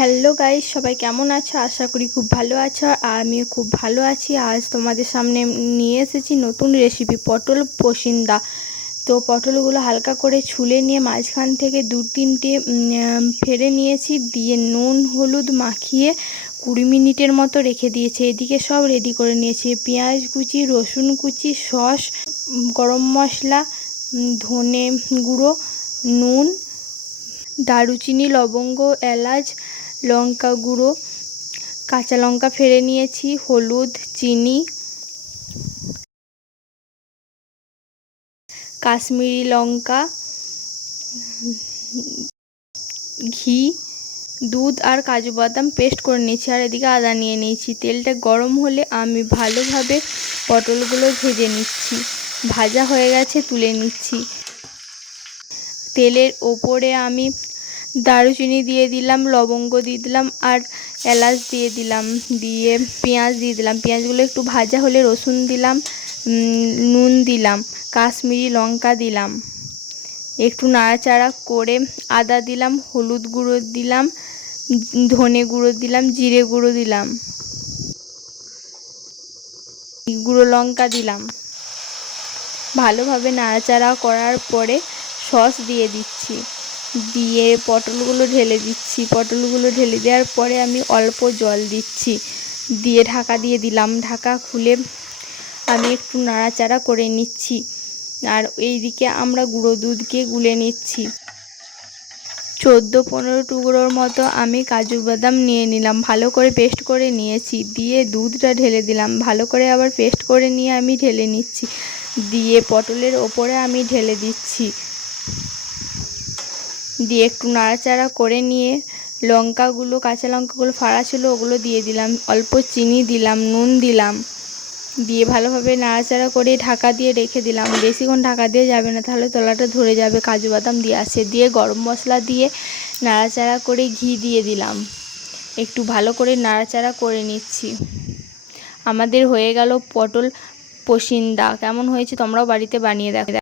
Hello guys সবাই কেমন আছো? আশা করি খুব ভালো আছো আর আমিও খুব ভালো আছি। আজ তোমাদের সামনে নিয়ে এসেছি নতুন রেসিপি পটল পসিন্দা তো পটলগুলো হালকা করে ছুলে নিয়ে মাঝখান থেকে দু তিনটে ফেড়ে নিয়েছি। দিয়ে নুন, হলুদ মাখিয়ে কুড়ি মিনিটের মতো রেখে দিয়েছি। এদিকে সব রেডি করে নিয়েছি। পেঁয়াজ কুচি, রসুন কুচি, সস, গরম মশলা ধনে গুঁড়ো, নুন, দারুচিনি, লবঙ্গ, এলাচ লঙ্কা গুঁড়ো, কাঁচা লঙ্কা ফেড়ে নিয়েছি, হলুদ, চিনি, কাশ্মীরি লঙ্কা, ঘি, দুধ আর কাজু বাদাম পেস্ট করে নিয়েছি আর এদিকে আদা নিয়ে নিয়েছি। তেলটা গরম হলে আমি ভালোভাবে পটলগুলো ভেজে নিচ্ছি। ভাজা হয়ে গেছে তুলে নিচ্ছি। তেলের ওপরে আমি দারুচিনি দিয়ে দিলাম, লবঙ্গ দিয়ে দিলাম আর এলাচ দিয়ে দিলাম, দিয়ে পেঁয়াজ দিয়ে দিলাম। পেঁয়াজগুলো একটু ভাজা হলে রসুন দিলাম নুন দিলাম, কাশ্মীরি লঙ্কা দিলাম। একটু নাড়াচাড়া করে আদা দিলাম, হলুদ গুঁড়ো দিলাম, ধনে গুঁড়ো দিলাম, জিরে গুঁড়ো দিলাম। গুঁড়ো লঙ্কা দিলাম। ভালোভাবে নাড়াচাড়া করার পরে সস দিয়ে দিচ্ছি। দিয়ে পটলগুলো ঢেলে দিচ্ছি। পটলগুলো ঢেলে দেওয়ার পরে আমি অল্প জল দিচ্ছি। দিয়ে ঢাকা দিয়ে দিলাম। ঢাকা খুলে আমি একটু নাড়াচাড়া করে নিচ্ছি। আর এইদিকে আমরা গুঁড়ো দুধকে গুলে নিচ্ছি। চোদ্দ পনেরো টুকরোর মতো আমি কাজু বাদাম নিয়ে নিলাম। ভালো করে পেস্ট করে নিয়েছি। দিয়ে দুধটা ঢেলে দিলাম। ভালো করে আবার পেস্ট করে নিয়ে আমি ঢেলে নিচ্ছি। দিয়ে পটলের ওপরে আমি ঢেলে দিচ্ছি। দিয়ে একটু নাড়াচাড়া করে নিয়ে লঙ্কাগুলো, কাঁচা লঙ্কাগুলো ফাড়া ছিল, ওগুলো দিয়ে দিলাম। অল্প চিনি দিলাম, নুন দিলাম। দিয়ে ভালোভাবে নাড়াচাড়া করে ঢাকা দিয়ে রেখে দিলাম। বেশিক্ষণ ঢাকা দিয়ে যাবে না, তাহলে তলাটা ধরে যাবে, কাজু বাদাম দিয়ে আসে দিয়ে গরম মশলা দিয়ে নাড়াচাড়া করে ঘি দিয়ে দিলাম। একটু ভালো করে নাড়াচাড়া করে নিচ্ছি। আমাদের হয়ে গেল পটল পসিন্দা। কেমন হয়েছে তোমরাও বাড়িতে বানিয়ে দেখো।